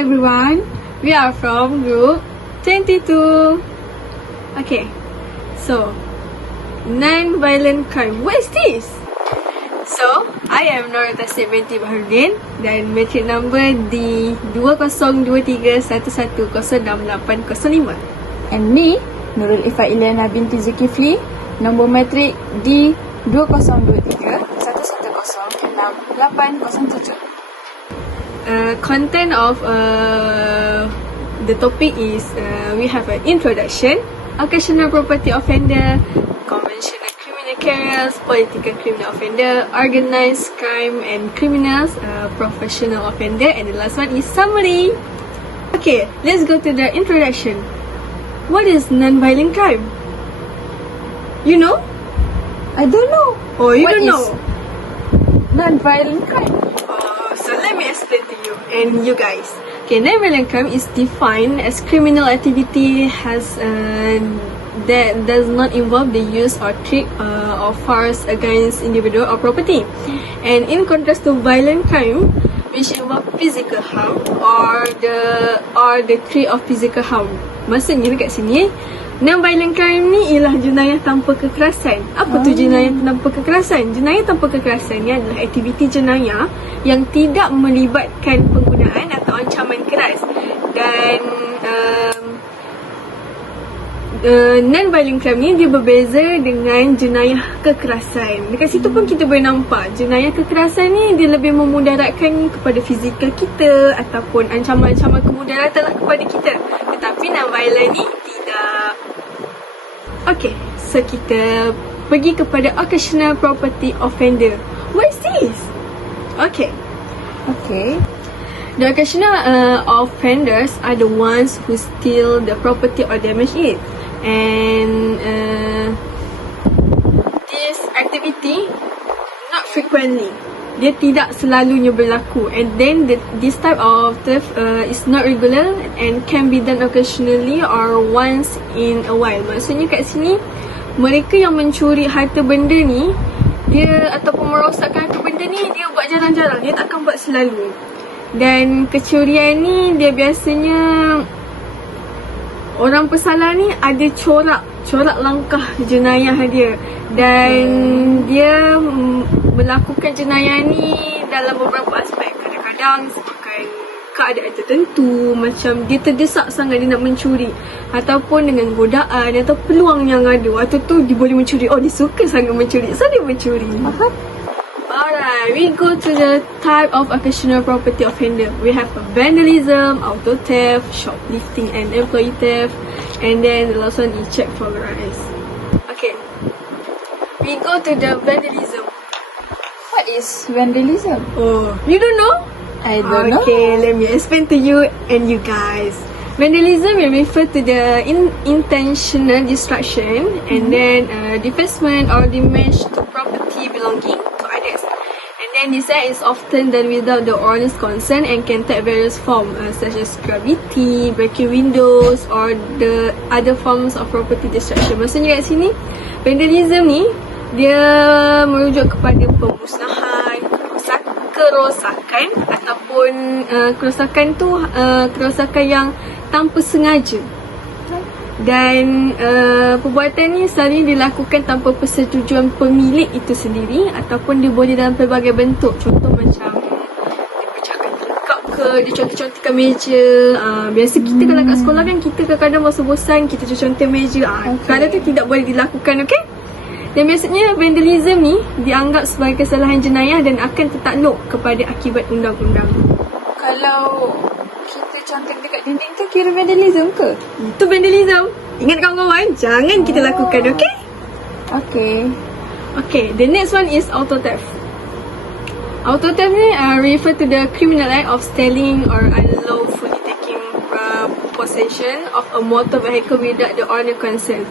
everyone, we are from group 22. Okay, so non-violent crime, what is this? So, I am Norita Binti Baharudin dan matric number di 202311106805. And me, Nurul Ifa Ilyana binti Zulkifli, nombor matrik di 202311106807. Content of the topic is we have an introduction, occasional property offender, conventional criminal carriers, political criminal offender, organized crime and criminals, professional offender, and the last one is summary. Okay, let's go to the introduction. What is non-violent crime? You know? I don't know. Oh, you What don't is know? non-violent crime? So let me explain to you and you guys. Okay, non-violent crime is defined as criminal activity that does not involve the use or threat of force against individual or property. And in contrast to violent crime, which involve physical harm or the threat of physical harm. Maksudnya dekat sini, non-violent crime ni ialah jenayah tanpa kekerasan. Apa tu jenayah tanpa kekerasan? Jenayah tanpa kekerasan ni adalah aktiviti jenayah yang tidak melibatkan penggunaan atau ancaman keras. Dan non-violent crime ni dia berbeza dengan jenayah kekerasan. Dekat situ pun kita boleh nampak jenayah kekerasan ni dia lebih memudaratkan kepada fizikal kita ataupun ancaman-ancaman kemudaratan kepada kita. Tetapi non-violent ni tidak. Okay, so kita pergi kepada occasional property offender. What is this? Okay. The occasional offenders are the ones who steal the property or damage it. And this activity not frequently, dia tidak selalunya berlaku, and then this type of theft is not regular and can be done occasionally or once in a while. Maksudnya kat sini mereka yang mencuri harta benda ni, dia ataupun merosakkan harta benda ni, dia buat jarang-jarang, dia takkan buat selalu. Dan kecurian ni dia biasanya orang pesalah ni ada corak langkah jenayah dia, dan dia melakukan jenayah ni dalam beberapa aspek. Kadang-kadang disebabkan keadaan tertentu, macam dia terdesak sangat dia nak mencuri, ataupun dengan godaan atau peluang yang ada. Waktu tu dia boleh mencuri, oh dia suka sangat mencuri, so dia mencuri. Alright, we go to the type of occasional property offender. We have vandalism, auto theft, shoplifting and employee theft, and then the last one is check for rights. Okay, we go to the vandalism. What is vandalism? Oh, you don't know? I don't know. Okay, let me explain to you and you guys. Vandalism will refer to the intentional destruction and then defacement or damage to property belonging to others. And then this act is often done without the owner's consent and can take various forms such as graffiti, breaking windows or the other forms of property destruction. Maksudnya kat sini, vandalism ni dia merujuk kepada pemusnahan, kerosakan ataupun kerosakan tu kerosakan yang tanpa sengaja, dan perbuatan ni selalu dilakukan tanpa persetujuan pemilik itu sendiri, ataupun dia boleh dalam pelbagai bentuk. Contoh macam dia pecahkan tingkap ke, dia contoh-contohkan meja. Biasa kita kalau kat sekolah kan, kita kadang-kadang masa bosan kita contoh meja. Kalau tu tidak boleh dilakukan, okay? Dan biasanya vandalism ni dianggap sebagai kesalahan jenayah dan akan tertakluk kepada akibat undang-undang. Kalau kita cantik dekat dinding tu kira vandalism ke? Itu vandalism. Ingat kawan-kawan, jangan kita lakukan, okay? Okay, the next one is auto theft. Auto theft ni refer to the criminal act of stealing or unlawfully taking possession of a motor vehicle without the owner consent.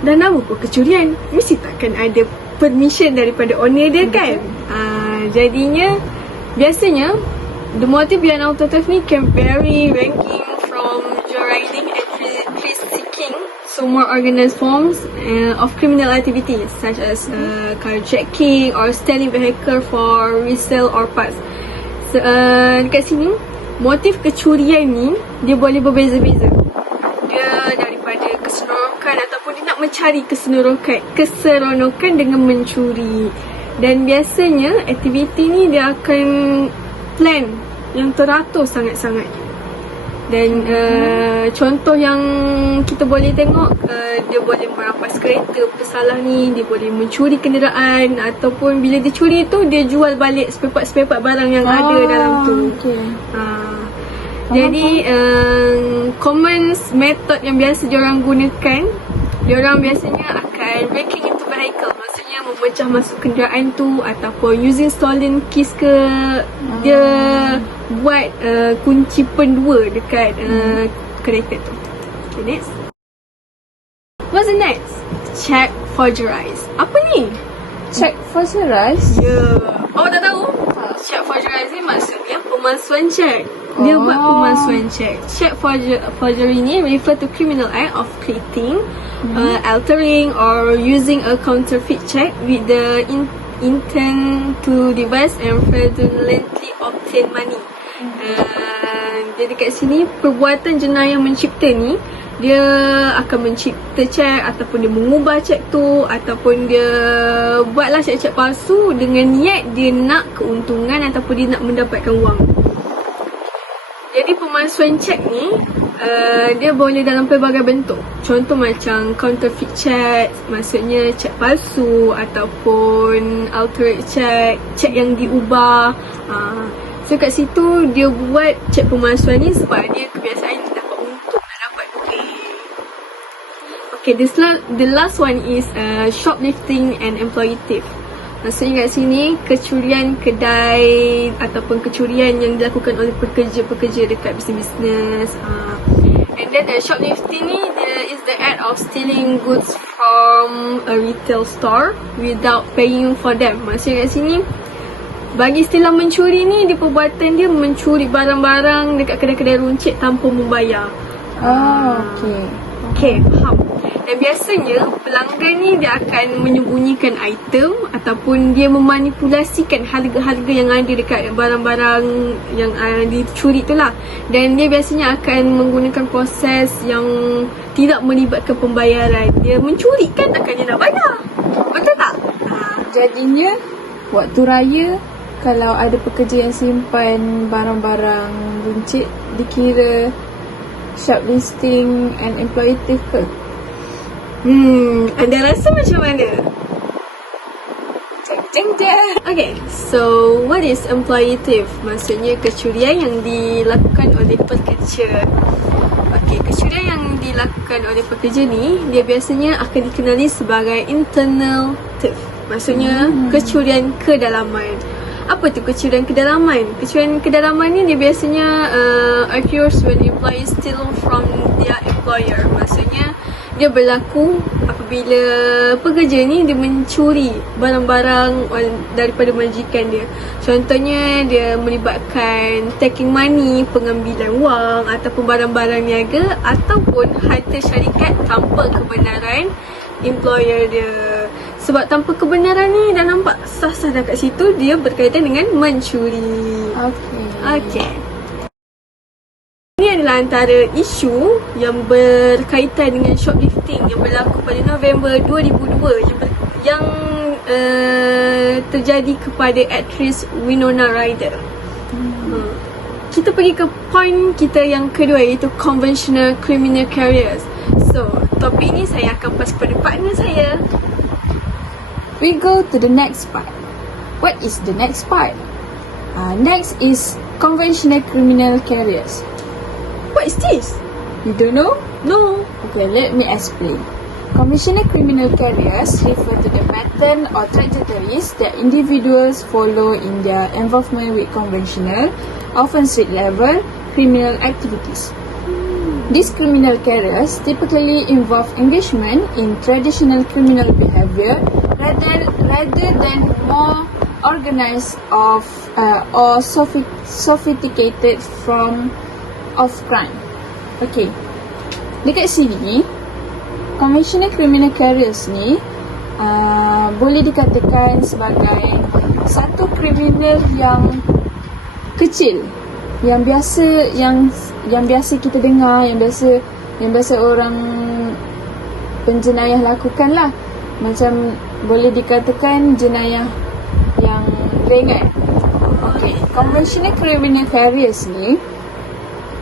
Dan nama pun kecurian, mesti takkan ada permission daripada owner dia kan? Jadinya biasanya the motive behind auto theft ni can vary, ranging from joyriding and thrill-seeking, so more organized forms of criminal activities such as carjacking or stealing vehicle for resale or parts. Dekat sini motif kecurian ni dia boleh berbeza-beza. Dia daripada keseronokan ataupun dia nak mencari keseronokan dengan mencuri. Dan biasanya aktiviti ni dia akan plan yang teratur sangat-sangat. Dan contoh yang kita boleh tengok, dia boleh merampas kereta pesalah ni, dia boleh mencuri kenderaan, ataupun bila dia curi tu dia jual balik spare part barang yang ada dalam tu. Okay. Jadi common method yang biasa diorang gunakan, diorang biasanya akan breaking into vehicle, maksudnya memecah masuk kenderaan tu, ataupun using stolen keys ke, dia buat kunci pendua dekat kereta tu. Okay, next. What's the next? Check forgerize. Apa ni? Check forgerize? Awak tak tahu? Check forgerize ni maksudnya pemalsuan cek. Dia buat pemalsuan cek. Check forgery ni refer to criminal act of creating, altering or using a counterfeit check with the intent to devise and fraudulently obtain money. Jadi kat sini perbuatan jenayah mencipta ni, dia akan mencipta cek ataupun dia mengubah cek tu, ataupun dia buatlah cek-cek palsu dengan niat dia nak keuntungan ataupun dia nak mendapatkan wang. Jadi pemalsuan cek ni dia boleh dalam pelbagai bentuk. Contoh macam counterfeit cek, maksudnya cek palsu, ataupun alterate cek yang diubah. So kat situ dia buat cek pemalsuan ni sebab dia kebiasaan dia dapat untung, nak dapat duit. Okay, the last one is shoplifting and exploitative. Maksudnya kat sini kecurian kedai ataupun kecurian yang dilakukan oleh pekerja-pekerja dekat bisnes-bisnes. And then shoplifting ni is the act of stealing goods from a retail store without paying for them. Maksudnya kat sini, bagi istilah mencuri ni, dia perbuatan dia mencuri barang-barang dekat kedai-kedai runcit tanpa membayar. Okay, faham. Dan biasanya pelanggan ni dia akan menyembunyikan item ataupun dia memanipulasikan harga-harga yang ada dekat barang-barang yang dicuri tu lah. Dan dia biasanya akan menggunakan proses yang tidak melibatkan pembayaran. Dia mencuri kan, takkan dia nak bayar. Betul tak? Jadinya waktu raya, kalau ada pekerja yang simpan barang-barang runcit, dikira shoplifting and exploitative ke? Anda rasa macam mana? Okay, so what is exploitative? Maksudnya kecurian yang dilakukan oleh pekerja. Okay, kecurian yang dilakukan oleh pekerja ni, dia biasanya akan dikenali sebagai internal theft. Maksudnya kecurian kedalaman. Apa tu kecurian kedalaman? Kecurian kedalaman ni dia biasanya occurs when employees steal from their employer. Maksudnya dia berlaku apabila pekerja ni dia mencuri barang-barang daripada majikan dia. Contohnya dia melibatkan taking money, pengambilan wang ataupun barang-barang niaga ataupun harta syarikat tanpa kebenaran employer dia. Sebab tanpa kebenaran ni dah nampak sah-sah dah kat situ, dia berkaitan dengan mencuri. Okay. Ini adalah antara isu yang berkaitan dengan shoplifting yang berlaku pada November 2002 yang terjadi kepada aktris Winona Ryder. Kita pergi ke point kita yang kedua, iaitu conventional criminal careers. So, topik ni saya akan pass kepada partner saya. We go to the next part. What is the next part? Next is conventional criminal careers. What is this? You don't know? No. Okay, let me explain. Conventional criminal careers refer to the pattern or trajectories that individuals follow in their involvement with conventional, often street-level, criminal activities. These criminal careers typically involve engagement in traditional criminal behavior rather than more organized or sophisticated form of crime. Okay, dekat sini conventional criminal careers ni boleh dikatakan sebagai satu kriminal yang kecil yang biasa kita dengar, yang biasa orang penjenayah lakukan lah. Macam boleh dikatakan jenayah yang ringan. Okay, conventional criminal carriers ni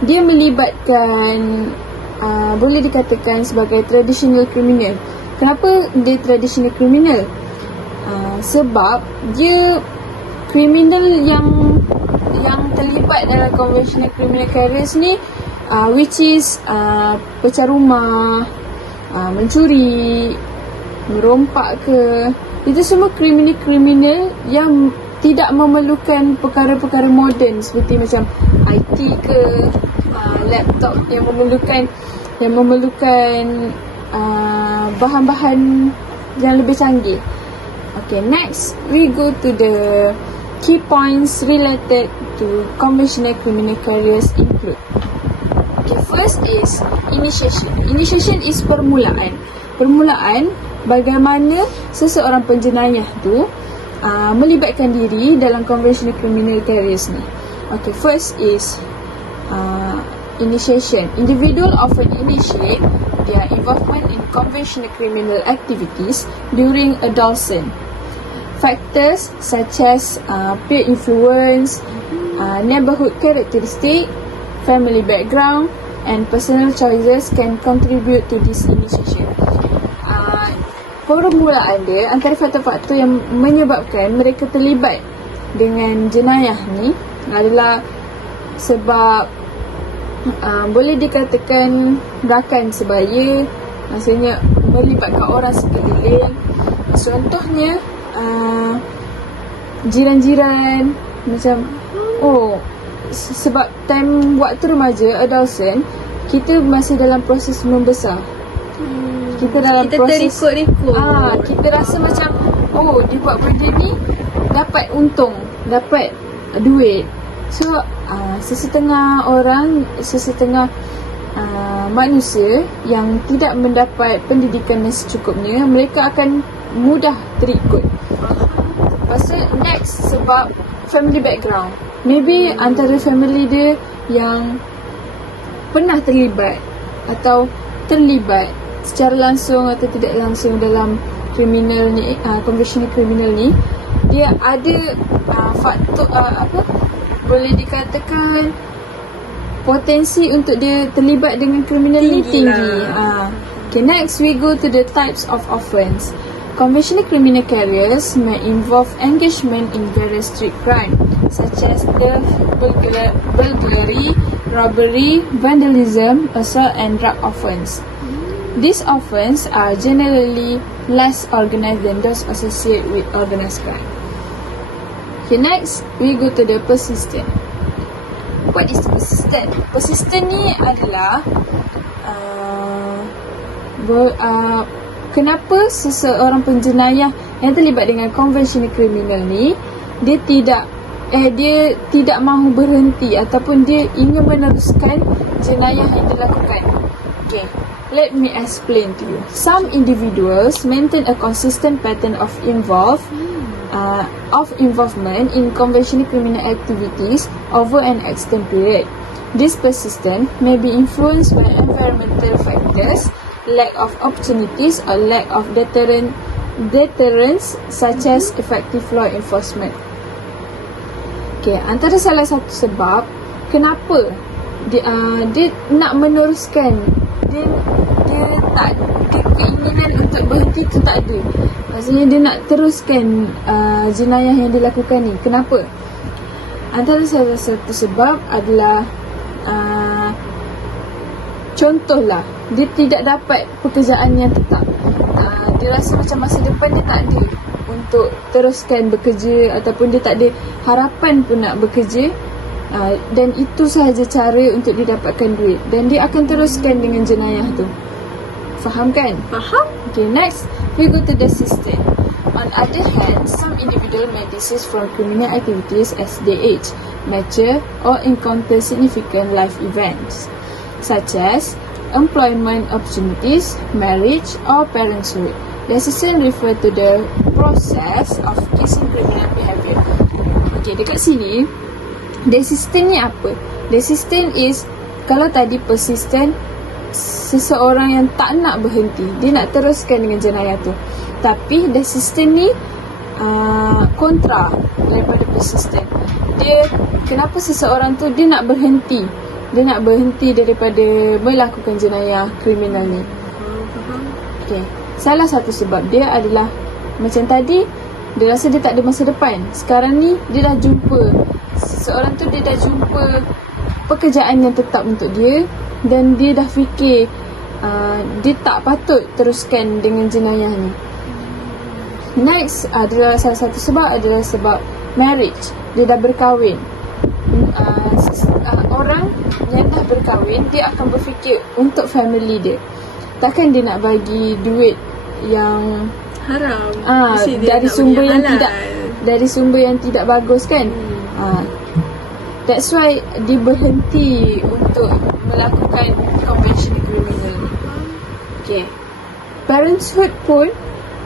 dia melibatkan boleh dikatakan sebagai traditional criminal. Kenapa dia traditional criminal? Sebab dia criminal yang terlibat dalam conventional criminal carriers ni which is pecah rumah, mencuri, merompak ke, itu semua kriminal yang tidak memerlukan perkara-perkara moden seperti macam IT ke, laptop yang memerlukan bahan-bahan yang lebih canggih. Okay, next we go to the key points related to conventional criminal carriers include. Okay, first is initiation. Initiation is permulaan. Permulaan bagaimana seseorang penjenayah tu melibatkan diri dalam conventional criminal carriers ni. Okay, first is initiation. Individual often initiate their involvement in conventional criminal activities during adolescence. Factors such as peer influence, neighborhood characteristic, family background, and personal choices can contribute to this initiation. Permulaan dia, antara faktor-faktor yang menyebabkan mereka terlibat dengan jenayah ni adalah sebab boleh dikatakan rakan sebaya, maksudnya melibatkan orang sekeliling. Contohnya jiran-jiran, macam sebab time waktu remaja, adolescent, kita masih dalam proses membesar. Kita proses terikut-ikut. Kita rasa macam dia buat benda ni dapat untung, dapat duit. So sesetengah manusia yang tidak mendapat pendidikan yang secukupnya, mereka akan mudah terikut. Lepas tu next, sebab family background. Maybe antara family dia yang pernah terlibat atau terlibat secara langsung atau tidak langsung dalam kriminal ni, conventional criminal ni, dia ada faktor boleh dikatakan potensi untuk dia terlibat dengan kriminal ni tinggi. Okay, next we go to the types of offence. Conventional criminal carriers may involve engagement in various street crime such as theft, burglary, robbery, vandalism, assault and drug offence. These offences are generally less organized than those associated with organized crime. Okay, next we go to the persistent. What is persistent? Persistent ni adalah kenapa seseorang penjenayah yang terlibat dengan conventional criminal ni dia tidak mahu berhenti ataupun dia ingin meneruskan jenayah yang dilakukan. Okay, let me explain to you. Some individuals maintain a consistent pattern of involvement in conventional criminal activities over an extended period. This persistence may be influenced by environmental factors, lack of opportunities or lack of deterrence such as effective law enforcement. Okay, antara salah satu sebab kenapa dia nak meneruskan, dia tak, keinginan untuk berhenti tu tak ada. Maksudnya dia nak teruskan jenayah yang dilakukan ni. Kenapa? Antara salah satu sebab adalah contohlah, dia tidak dapat pekerjaan yang tetap. Dia rasa macam masa depan dia tak ada untuk teruskan bekerja, ataupun dia tak ada harapan pun nak bekerja, dan itu sahaja cara untuk dia dapatkan duit, dan dia akan teruskan dengan jenayah tu. Faham kan? Faham? Okay, next we go to the system. On other hand, some individual may desist from criminal activities as they age, mature or encounter significant life events such as employment opportunities, marriage or parenthood. The system refer to the process of ceasing criminal behavior. Okay, dekat sini Desistent ni apa? Desistent is, kalau tadi persistent, seseorang yang tak nak berhenti, dia nak teruskan dengan jenayah tu. Tapi desistent ni kontra daripada persistent. Dia, kenapa seseorang tu dia nak berhenti? Dia nak berhenti daripada melakukan jenayah kriminal ni. Okay. Salah satu sebab dia adalah macam tadi, dia rasa dia tak ada masa depan. Sekarang ni dia dah jumpa seseorang tu, dia dah jumpa pekerjaan yang tetap untuk dia, dan dia dah fikir dia tak patut teruskan dengan jenayah ni. Next adalah, salah satu sebab adalah sebab marriage. Dia dah berkahwin. Orang yang dah berkahwin, dia akan berfikir untuk family dia. Takkan dia nak bagi duit yang Haram. dari sumber yang tidak, dari sumber yang tidak bagus kan. That's why dia berhenti untuk melakukan conventional criminal ni. Okay. Parenthood pun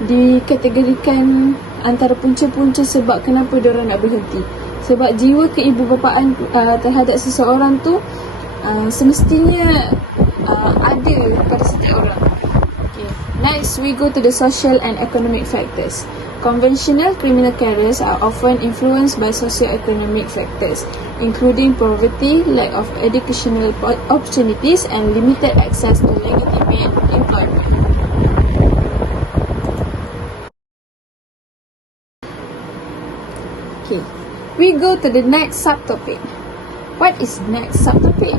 dikategorikan antara punca-punca sebab kenapa diorang nak berhenti. Sebab jiwa keibubapaan terhadap seseorang tu semestinya ada pada setiap orang. Okay. Next, we go to the social and economic factors. Conventional criminal careers are often influenced by socio-economic factors, including poverty, lack of educational opportunities, and limited access to legitimate employment. Okay, we go to the next subtopic. What is next subtopic?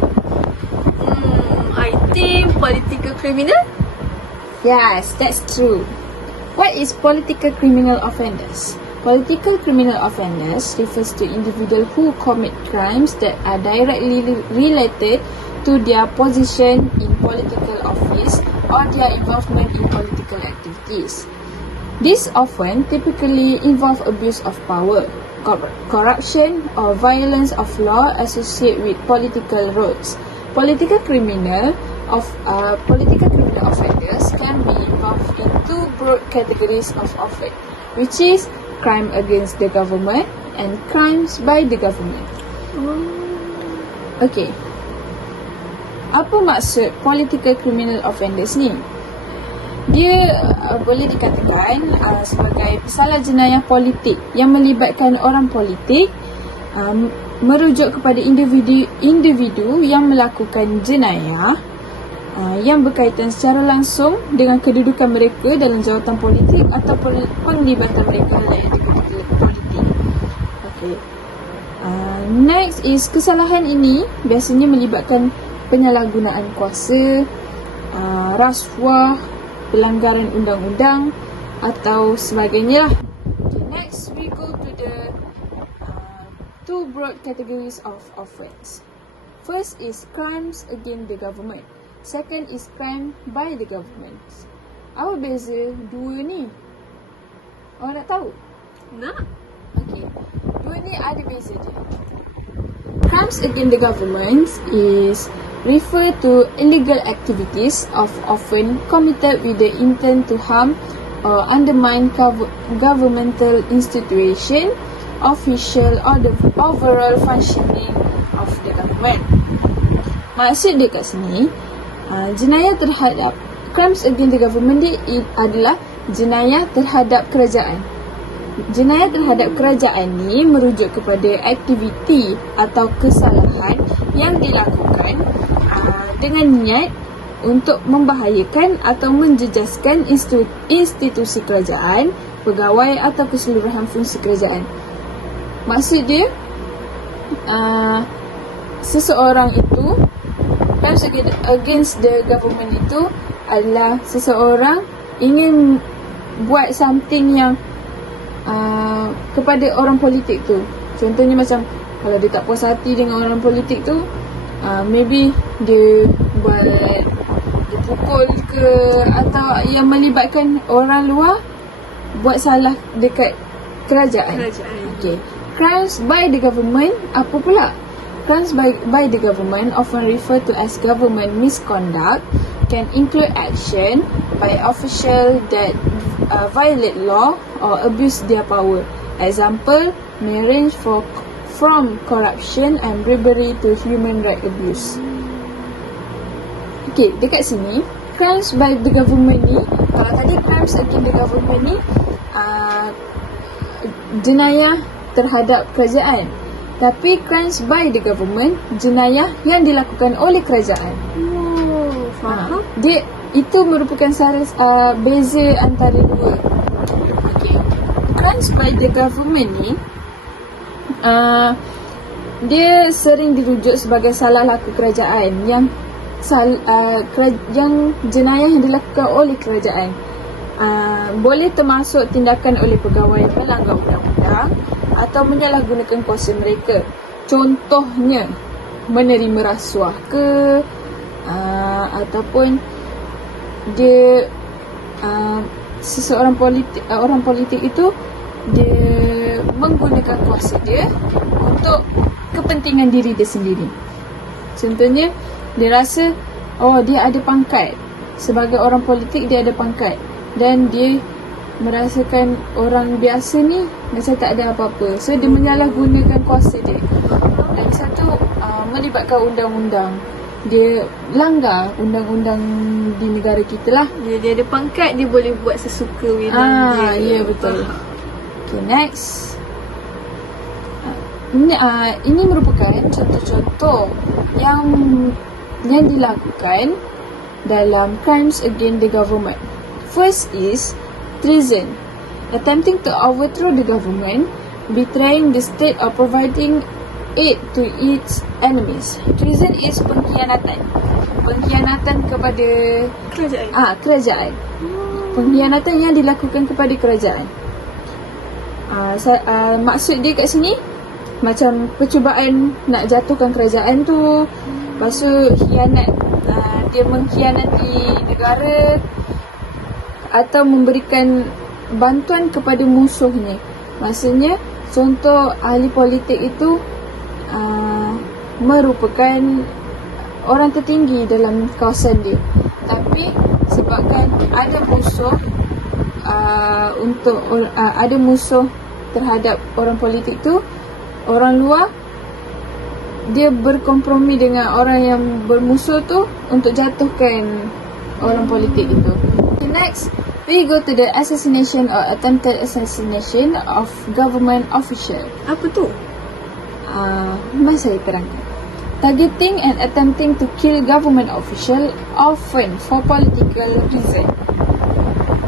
I think political criminal. Yes, that's true. What is political criminal offenders? Political criminal offenders refers to individuals who commit crimes that are directly related to their position in political office or their involvement in political activities. These often typically involve abuse of power, corruption, or violence of law associated with political roles. Political criminal offenders can be involved in two broad categories of offence, which is crime against the government and crimes by the government. Okay. Apa maksud political criminal offenders ni? Dia boleh dikatakan sebagai pesalah jenayah politik yang melibatkan orang politik, merujuk kepada individu yang melakukan jenayah yang berkaitan secara langsung dengan kedudukan mereka dalam jawatan politik atau penglibatan mereka dalam aktiviti politik. Okay. Next is, kesalahan ini biasanya melibatkan penyalahgunaan kuasa, rasuah, pelanggaran undang-undang atau sebagainya. Okay, next we go to the two broad categories of offence. First is crimes against the government. Second is crime by the government. Apa beza dua ni? Awak nak tahu? Nak? Okay. Dua ni ada beza dia. Crimes against the government is refer to illegal activities of often committed with the intent to harm or undermine governmental institution, official or the overall functioning of the government. Maksud dia kat sini, jenayah terhadap crimes against the government dia adalah jenayah terhadap kerajaan. Jenayah terhadap kerajaan ni merujuk kepada aktiviti atau kesalahan yang dilakukan dengan niat untuk membahayakan atau menjejaskan institusi kerajaan, pegawai atau keseluruhan fungsi kerajaan. Maksud dia, seseorang itu, crimes against the government itu adalah seseorang ingin buat something yang kepada orang politik tu. Contohnya macam kalau dia tak puas hati dengan orang politik tu, maybe dia buat, dia pukul ke, atau yang melibatkan orang luar buat salah dekat kerajaan. Okay. Crimes by the government, apa pula? Crimes by the government, often referred to as government misconduct, can include action by official that violate law or abuse their power. Example, may range from corruption and bribery to human right abuse. Okay, dekat sini crimes by the government ni, kalau tadi crimes against the government ni jenayah terhadap kerajaan, tapi crimes by the government jenayah yang dilakukan oleh kerajaan. Oh, faham. Dia itu merupakan beza antara dua. Okay. Crimes by the government ni dia sering dirujuk sebagai salah laku kerajaan yang jenayah yang dilakukan oleh kerajaan. Boleh termasuk tindakan oleh pegawai melanggar undang-undang atau menyalahgunakan kuasa mereka. Contohnya menerima rasuah ke, ataupun dia seseorang orang politik itu dia menggunakan kuasa dia untuk kepentingan diri dia sendiri. Contohnya dia rasa dia ada pangkat, sebagai orang politik dia ada pangkat, dan dia merasakan orang biasa ni macam tak ada apa-apa, so dia menyalahgunakan kuasa dia. Lagi satu, melibatkan undang-undang, dia langgar undang-undang di negara kita lah. Dia ada pangkat, dia boleh buat sesuka with dia. Ya, betul. Okay, next. Ini merupakan contoh-contoh yang dilakukan dalam crimes against the government. First is treason, attempting to overthrow the government, betraying the state or providing aid to its enemies. Treason is pengkhianatan kepada kerajaan. Pengkhianatan yang dilakukan kepada kerajaan. Maksud dia kat sini macam percubaan nak jatuhkan kerajaan tu, lepas tu khianat, dia mengkhianati negara atau memberikan bantuan kepada musuhnya. Maksudnya contoh ahli politik itu merupakan orang tertinggi dalam kawasan dia, tapi sebabkan ada musuh ada musuh terhadap orang politik tu, orang luar, dia berkompromi dengan orang yang bermusuh tu untuk jatuhkan orang politik itu. Okay, next, we go to the assassination or attempted assassination of government official. Apa tu? Mari saya terangkan. Targeting and attempting to kill government official, often for political reason.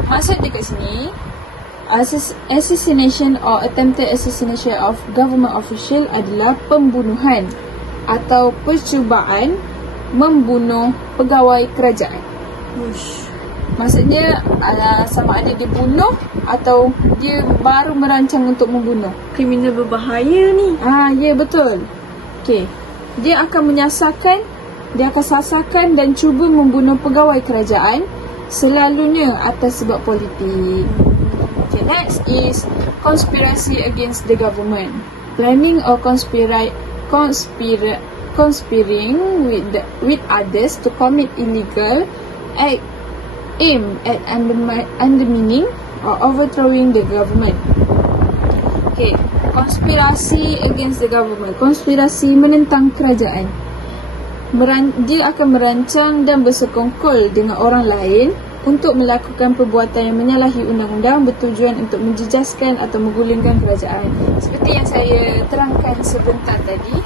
Maksud dia kat sini, assassination or attempted assassination of government official adalah pembunuhan atau percubaan membunuh pegawai kerajaan. Maksudnya sama ada dia bunuh atau dia baru merancang untuk membunuh. Kriminal berbahaya ni. Ya, betul. Okay, dia akan sasarkan dan cuba membunuh pegawai kerajaan, selalunya atas sebab politik. Okay, next is conspiracy against the government. Planning or conspiring with others to commit illegal act aimed at undermining or overthrowing the government. Okay, konspirasi against the government. Konspirasi menentang kerajaan. Dia akan merancang dan bersekongkol dengan orang lain untuk melakukan perbuatan yang menyalahi undang-undang bertujuan untuk menjejaskan atau menggulingkan kerajaan. Seperti yang saya terangkan sebentar tadi,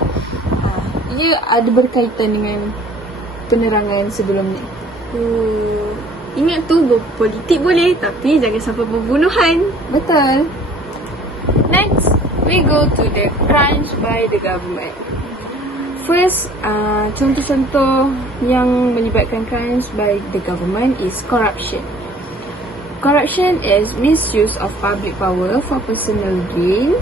ia ada berkaitan dengan penerangan sebelum ni. Ingat tu, berpolitik boleh, tapi jangan sampai pembunuhan. Betul. Next, we go to the crimes by the government. First, contoh-contoh yang melibatkan crimes by the government is corruption. Corruption is misuse of public power for personal gain,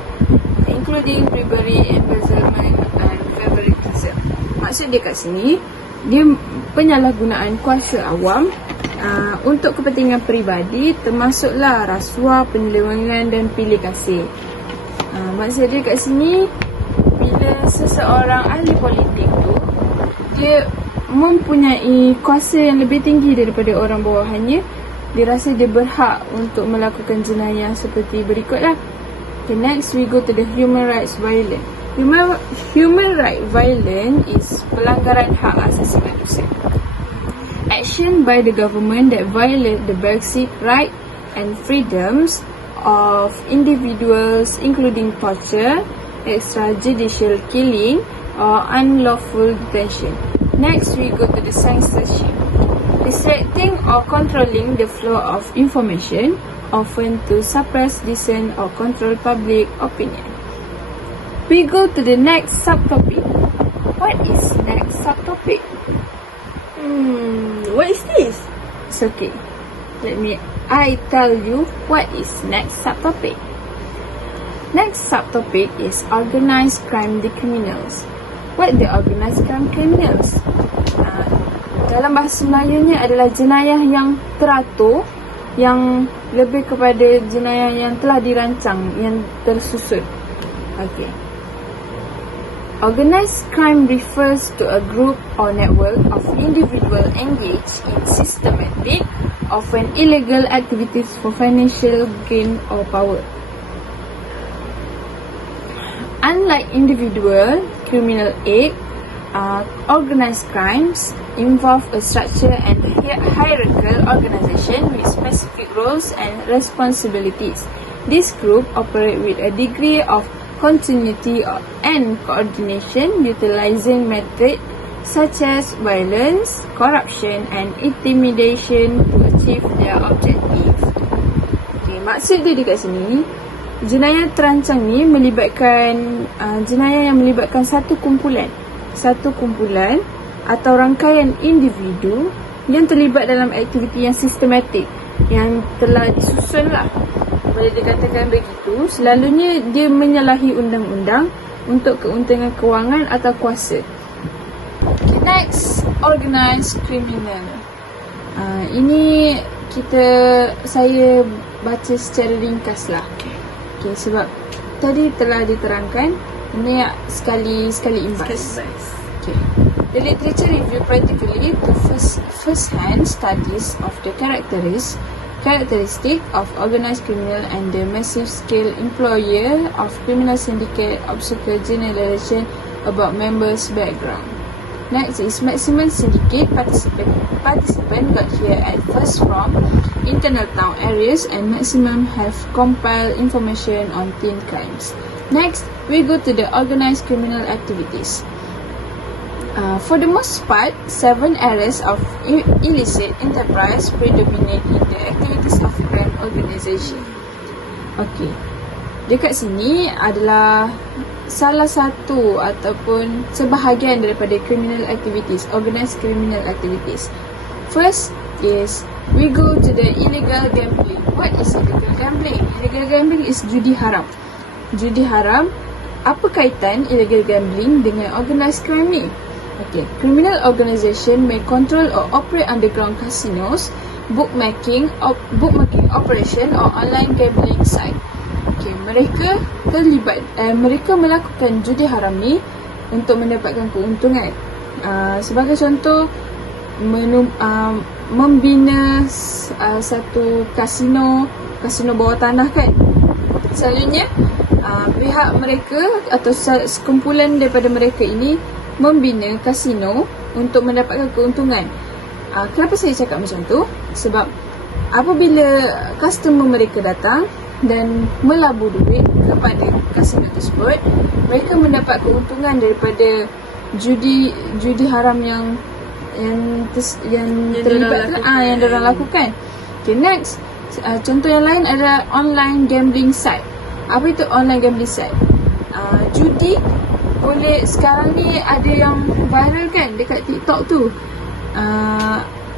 including bribery, embezzlement and favoritism. Maksud dia kat sini, dia penyalahgunaan kuasa awam untuk kepentingan peribadi, termasuklah rasuah, penyelewengan dan pilih kasih. Maksud dia kat sini, bila seseorang ahli politik tu, dia mempunyai kuasa yang lebih tinggi daripada orang bawahannya, dia rasa dia berhak untuk melakukan jenayah seperti berikutlah. Okay, next we go to the human rights violence. Human right violence is pelanggaran hak asasi manusia. Action by the government that violate the basic right and freedoms of individuals, including torture, extrajudicial killing, or unlawful detention. Next, we go to the censorship. Restricting or controlling the flow of information, often to suppress dissent or control public opinion. We go to the next subtopic. What is next subtopic? What is this? It's okay. I tell you what is next subtopic. Next subtopic is organized crime criminals. What the organized crime criminals? Dalam bahasa Melayunya adalah jenayah yang teratur, yang lebih kepada jenayah yang telah dirancang, yang tersusun. Okay. Organized crime refers to a group or network of individuals engaged in systematic, often illegal activities for financial gain or power. Unlike individual criminal act, organized crimes involve a structure and hierarchical organization with specific roles and responsibilities. This group operate with a degree of continuity and coordination, utilizing methods such as violence, corruption, and intimidation to achieve their objectives. Okay, maksud dia dekat sini, jenayah terancang ni melibatkan jenayah yang melibatkan satu kumpulan atau rangkaian individu yang terlibat dalam aktiviti yang sistematik, yang telah disusun lah. Boleh dikatakan begitu. Selalunya dia menyalahi undang-undang untuk keuntungan kewangan atau kuasa. Okay, next, organized criminal. Ini saya baca secara ringkas lah. Okay, sebab tadi telah diterangkan, ini sekali imbas. Okay. The literature review practically to first-hand studies of the characteristic of organized criminal and the massive scale employer of criminal syndicate obstacle generalization about members' background. Next is maximum syndicate participant got here at first from internal town areas, and maximum have compiled information on teen crimes. Next, we go to the organized criminal activities. For the most part, 7 areas of illicit enterprise predominate in the activities of crime organization. Okay, dekat sini adalah salah satu ataupun sebahagian daripada criminal activities, organized criminal activities. First is we go to the illegal gambling. What is illegal gambling? Illegal gambling is judi haram. Judi haram, apa kaitan illegal gambling dengan organized crime ni? Okay, criminal organisation may control or operate underground casinos, bookmaking operation or online gambling site. Okay, mereka melakukan judi haram ni untuk mendapatkan keuntungan. Sebagai contoh, membina satu kasino bawah tanah kan. Selalunya pihak mereka atau sekumpulan daripada mereka ini membina kasino untuk mendapatkan keuntungan. Kenapa saya cakap macam tu? Sebab apabila customer mereka datang dan melabur duit kepada kasino tersebut, mereka mendapat keuntungan daripada judi haram yang terlibat yang diorang lakukan. Okay, next, contoh yang lain adalah online gambling site. Apa itu online gambling site? Judi boleh, sekarang ni ada yang viral kan dekat TikTok tu,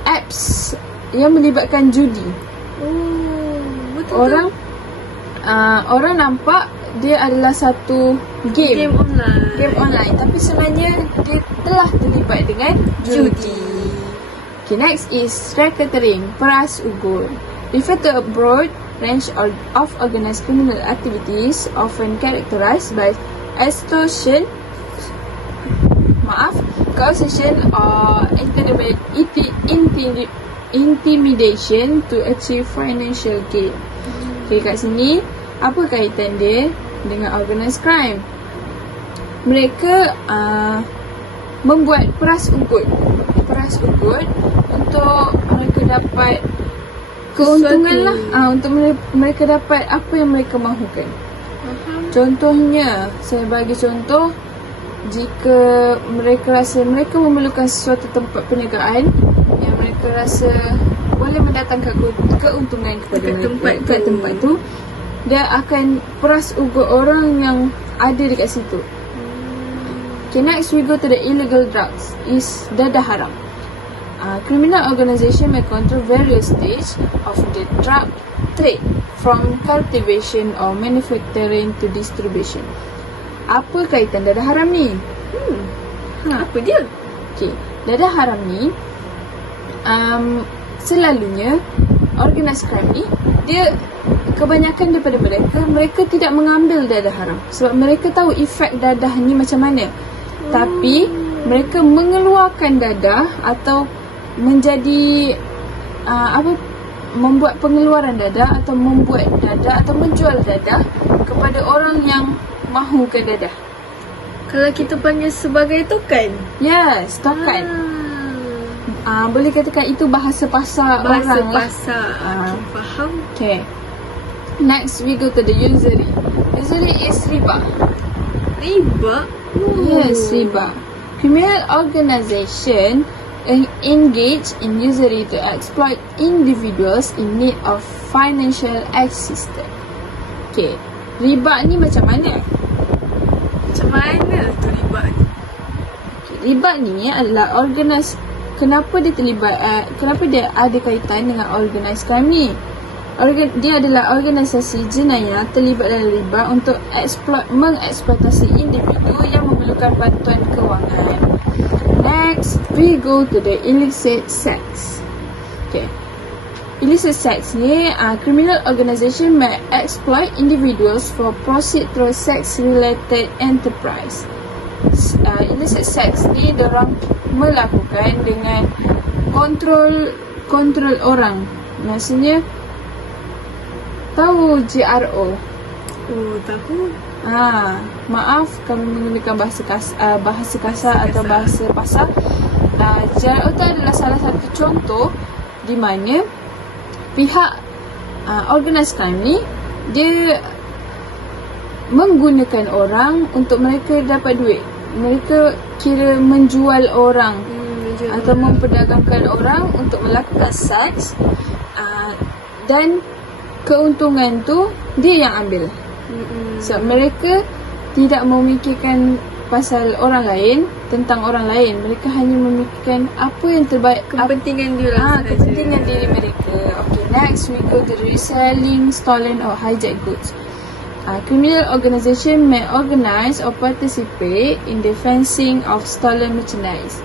apps yang melibatkan judi. Betul. Orang nampak dia adalah satu game online, tapi sebenarnya dia telah terlibat dengan judi. Okay, next is racketeering, peras ugur. Refer to a broad range of organized criminal activities often characterized by extortion, coercion or intimidation to achieve financial gain. Okay, kat sini apa kaitan dia dengan organized crime? mereka membuat peras ugut untuk mereka dapat keuntungan lah, untuk mereka dapat apa yang mereka mahukan. Contohnya, saya bagi contoh, jika mereka rasa mereka memerlukan sesuatu tempat perniagaan yang mereka rasa boleh mendatangkan keuntungan kepada mereka kat tempat tu, dia akan peras ugut orang yang ada dekat situ. Okay, next we go to the illegal drugs, is dadah haram. Criminal organisation may control various stages of the drug trade, from cultivation or manufacturing to distribution. Apa kaitan dadah haram ni? Apa dia? Okay, dadah haram ni selalunya organised crime ni, dia kebanyakan daripada mereka tidak mengambil dadah haram sebab mereka tahu efek dadah ni macam mana. Tapi mereka mengeluarkan dadah atau menjadi membuat pengeluaran dadah atau membuat dadah atau menjual dadah kepada orang yang mahukan dadah. Kalau kita panggil sebagai token. Yes, token. Boleh katakan itu bahasa pasar orang lah. Bahasa pasar. Faham? Okay. Next we go to the usury. Usury is riba. Riba? Yes, riba. Criminal organisation engage in usury to exploit individuals in need of financial assistance. Okay, riba ni macam mana? Macam mana tu riba ni? Okay, riba ni adalah organised. Kenapa dia terlibat? Kenapa dia ada kaitan dengan organised crime ni? Dia adalah organisasi jenayah terlibat dalam riba untuk mengeksploitasi individu yang memerlukan bantuan kewangan. Next, we go to the illicit sex. Okay. Illicit sex ni, criminal organisation may exploit individuals for proceed through sex-related enterprise. Illicit sex ni diorang melakukan dengan kontrol orang. Maksudnya, tahu GRO? Oh, tahu. Maaf kami menggunakan bahasa kasar atau bahasa pasar. GRO itu adalah salah satu contoh di mana pihak organised crime ni dia menggunakan orang untuk mereka dapat duit. Mereka kira menjual orang atau memperdagangkan orang untuk melakukan seks, dan keuntungan tu dia yang ambil. Sebab mereka tidak memikirkan pasal orang lain, tentang orang lain. Mereka hanya memikirkan apa yang terbaik, kepentingan dia lah. Kepentingan diri mereka. Okay, next we go to the reselling stolen or hijacked goods. Criminal organisation may organize or participate in the fencing of stolen merchandise.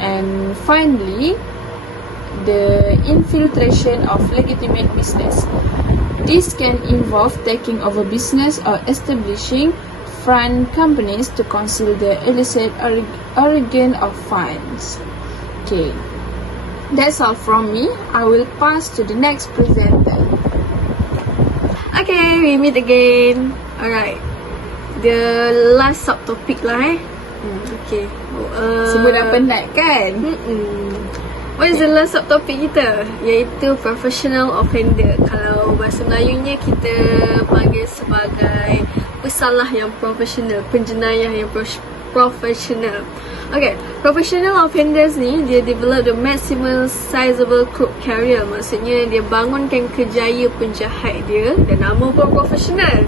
And finally, the infiltration of legitimate business. This can involve taking over business or establishing front companies to conceal the illicit origin of funds. Okay, that's all from me. I will pass to the next presenter. Okay, we meet again. Alright, the last subtopic lah Okay. Semua dah penat kan? What is the last subtopic kita? Iaitu professional offender. Kalau bahasa Melayunya kita panggil sebagai pesalah yang profesional, penjenayah yang profesional. Okay, professional offenders ni dia develop the maximum sizable crook carrier. Maksudnya dia bangunkan kejaya penjahat dia dan nama pun profesional.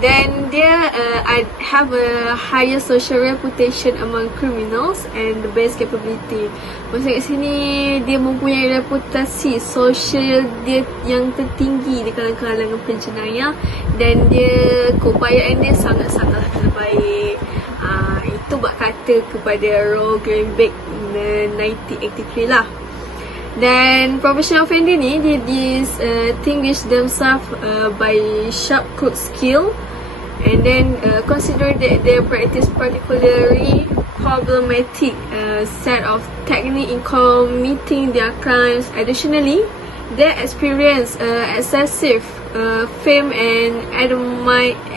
Then dia have a higher social reputation among criminals and the best capability. Maksudnya kat sini dia mempunyai reputasi sosial dia yang tertinggi di kalangan penjenayah dan dia keupayaan dia sangat-sangatlah terbaik. Itu buat kata kepada Roe Greenberg 1983 lah. Dan professional offender ni dia distinguish themselves by sharp crook skill, and then consider that they practice particularly problematic set of technique in committing their crimes. Additionally, they experience excessive fame and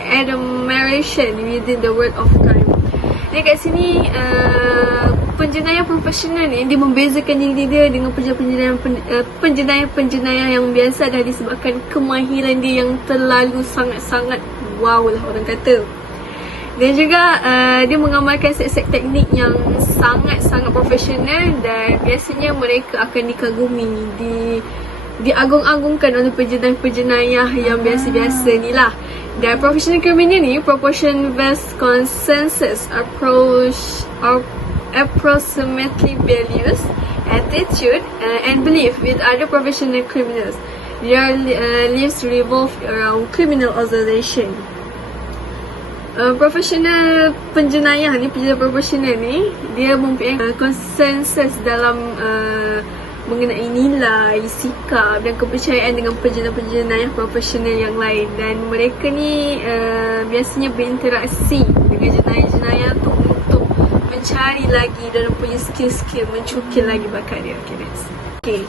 admiration within the world of crime. Jadi kat sini penjenayah profesional ni dia membezakan diri dia dengan penjenayah yang biasa dah disebabkan kemahiran dia yang terlalu sangat-sangat wow lah orang kata. Dan juga dia mengamalkan set-set teknik yang sangat-sangat profesional dan biasanya mereka akan dikagumi, diagung-agungkan oleh penjenayah yang biasa-biasa ni lah. Dan professional criminal ni proportion vast consensus approximately values, attitude and belief with other professional criminals. Their lives revolve around criminal organization. Profesional penjenayah ni, penjenayah profesional ni, dia mempunyai konsensus dalam mengenai nilai, sikap dan kepercayaan dengan penjenayah profesional yang lain. Dan mereka ni biasanya berinteraksi dengan jenayah-jenayah untuk mencari lagi dan punya skill-skill, mencukil lagi bakat dia. Okay, next. Okay.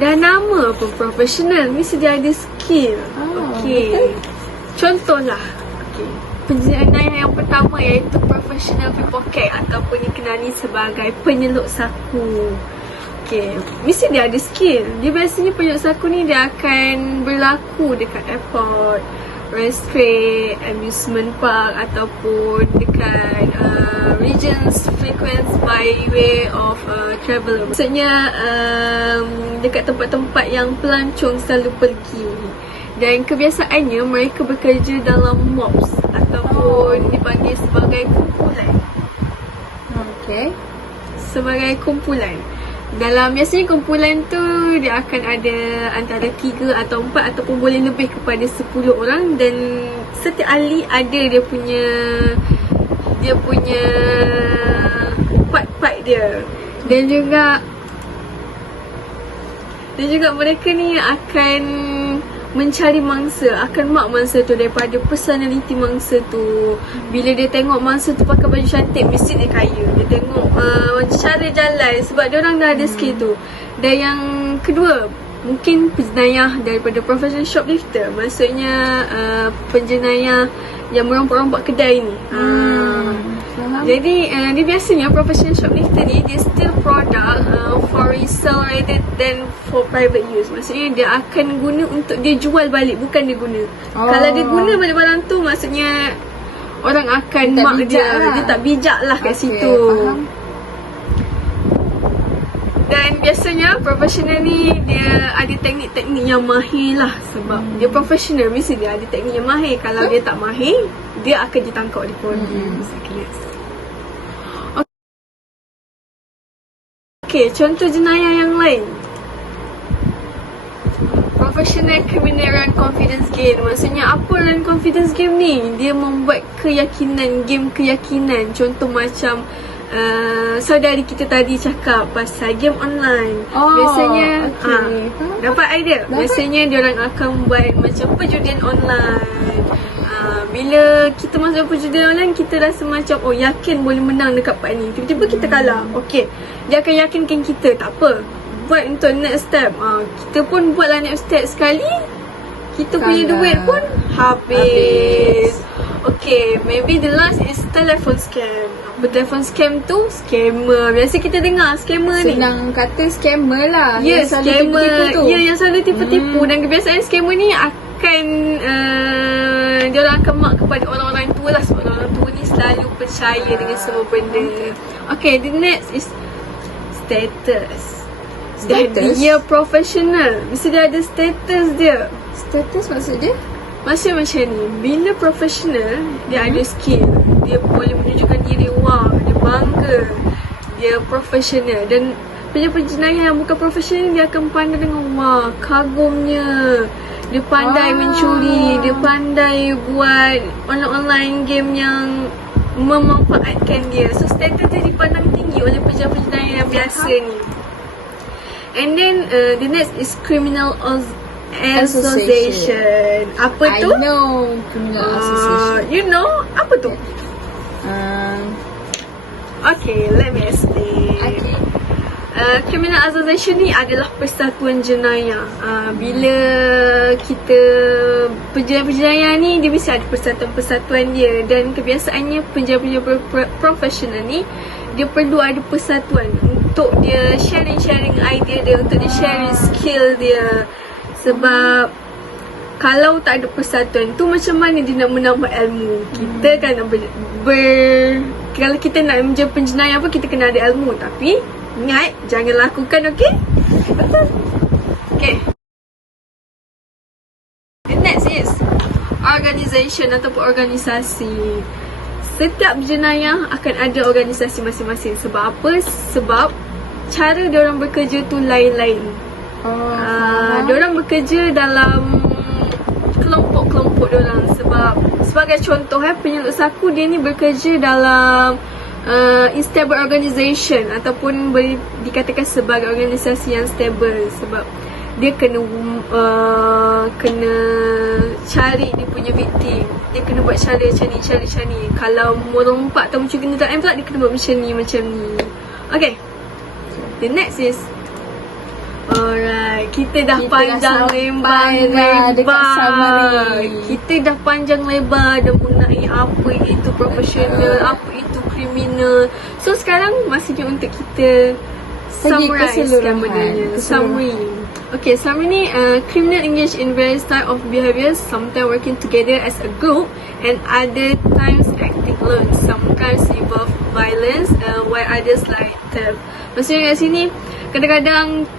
Dah nama pun profesional, mesti dia ada skill. Okay. Contohlah. Okay. Penjenayah yang pertama iaitu professional pickpocket ataupun dikenali sebagai penyeluk saku. Okay, mesti dia ada skill. Dia biasanya penyeluk saku ni dia akan berlaku dekat airport, restaurant, amusement park ataupun dekat regions frequented by way of traveler. Maksudnya dekat tempat-tempat yang pelancong selalu pergi. Dan kebiasaannya mereka bekerja dalam mobs ataupun dipanggil sebagai kumpulan. Okay. Sebagai kumpulan. Dalam biasanya kumpulan tu dia akan ada antara 3 atau 4 ataupun boleh lebih kepada 10 orang dan setiap ahli ada dia punya part-part dia. Dan juga mereka ni akan mencari mangsa, akan mak mangsa tu daripada personality mangsa tu. Bila dia tengok mangsa tu pakai baju cantik, mesti dia kaya. Dia tengok cara jalan sebab dia orang dah ada skill tu. Dan yang kedua, mungkin penjenayah daripada professional shoplifter. Maksudnya penjenayah yang merompok-rompok kedai ni. Jadi dia biasanya professional shoplifter ni dia steal product for resale rather than for private use. Maksudnya dia akan guna untuk dia jual balik, bukan dia guna. Kalau dia guna balik barang tu, maksudnya orang akan mak dia lah. Dia tak bijak lah kat situ. Faham. Dan biasanya profesional ni dia ada teknik-teknik yang mahir lah. Sebab dia profesional, mesti dia ada teknik yang mahir. Kalau dia tak mahir, dia akan ditangkap di polis. Okay, contoh jenayah yang lain. Professional criminal run confidence game. Maksudnya apa run confidence game ni? Dia membuat keyakinan, game keyakinan. Contoh macam saudari kita tadi cakap pasal game online. Biasanya dapat idea. Biasanya diorang akan buat macam perjudian online. Bila kita masuk perjudian online, kita rasa macam yakin boleh menang dekat part ni. Tiba-tiba kita kalah. Okay, dia akan yakinkan kita, tak apa, buat untuk next step. Kita pun buatlah next step sekali, kita punya duit pun habis. Okay, maybe the last is telephone scam. Apa telephone scam tu? Scammer. Biasa kita dengar scammer ni. Senang kata scammer lah. Ya, scammer. Tipu-tipu tu. Ya, yang selalu tipu-tipu. Dan kebiasaan scammer ni akan dia orang akan mak kepada orang-orang tua lah. Sebab orang tua ni selalu percaya dengan semua benda. Okay, the next is status. Dia profesional. Mesti dia ada status dia. Status maksud dia? Maksud macam ni, bila profesional, dia ada skill. Dia boleh menunjukkan diri, wah, dia bangga. Dia profesional. Dan penjenayah yang bukan profesional, dia akan pandai dengan wah, kagumnya. Dia pandai mencuri, dia pandai buat online game yang memanfaatkan dia. So status dia dipandang tinggi oleh penjenayah yang biasa ni. And then the next is criminal association. Apa tu? I know criminal association. You know? Apa tu? Okay, let me explain. Okay. Criminal Association ni adalah persatuan jenayah. Bila kita penjenayah ni, dia mesti ada persatuan-persatuan dia. Dan kebiasaannya penjenayah profesional ni, dia perlu ada persatuan untuk dia sharing idea dia, untuk dia sharing skill dia. Sebab kalau tak ada persatuan tu, macam mana dia nak menambah ilmu? Kita kan kalau kita nak menjadi penjenayah pun, kita kena ada ilmu. Tapi ingat, jangan lakukan, okey? Betul. Okay. The next is organisation ataupun organisasi. Setiap jenayah akan ada organisasi masing-masing. Sebab apa? Sebab cara diorang bekerja tu lain-lain. Diorang bekerja dalam kelompok-kelompok diorang. Sebab sebagai contoh, penyeluk saku dia ni bekerja dalam stable organisation ataupun boleh dikatakan sebagai organisasi yang stable. Sebab dia kena cari dia punya victim. Dia kena buat cara macam ni. Kalau merompak atau mencuri kenderaan pula, dia kena buat macam ni. Okay. The next is, alright, kita dah panjang lebar. Kita dah panjang lebar dah mengenai apa itu profesional, apa itu kriminal. So sekarang masihnya untuk kita summarizekan benda. Summary. Okay, summary ni, criminal engage in various type of behaviours, sometimes working together as a group and other times acting alone. Sometimes involve violence, while others like theft. Maksudnya kat sini, kadang-kadang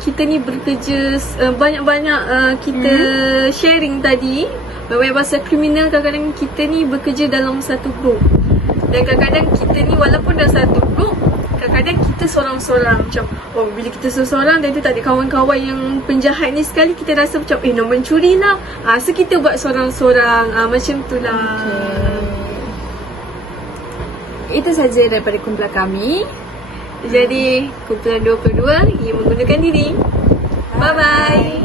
kita ni bekerja banyak-banyak, kita sharing tadi. Banyak pasal kriminal, kadang-kadang kita ni bekerja dalam satu group. Dan kadang-kadang kita ni walaupun dalam satu group, kadang-kadang kita seorang-seorang. Macam, bila kita seorang-seorang dan kita tak ada kawan-kawan yang penjahat ni, sekali kita rasa macam, nak mencuri lah. So kita buat seorang-seorang. Macam tu lah. Itu saja daripada kumpulan kami. Jadi, kumpulan 22 ia menggunakan diri. Bye-bye.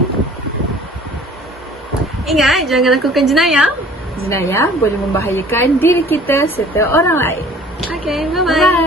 Ingat, jangan lakukan jenayah. Jenayah boleh membahayakan diri kita serta orang lain. Okay, bye-bye. Bye.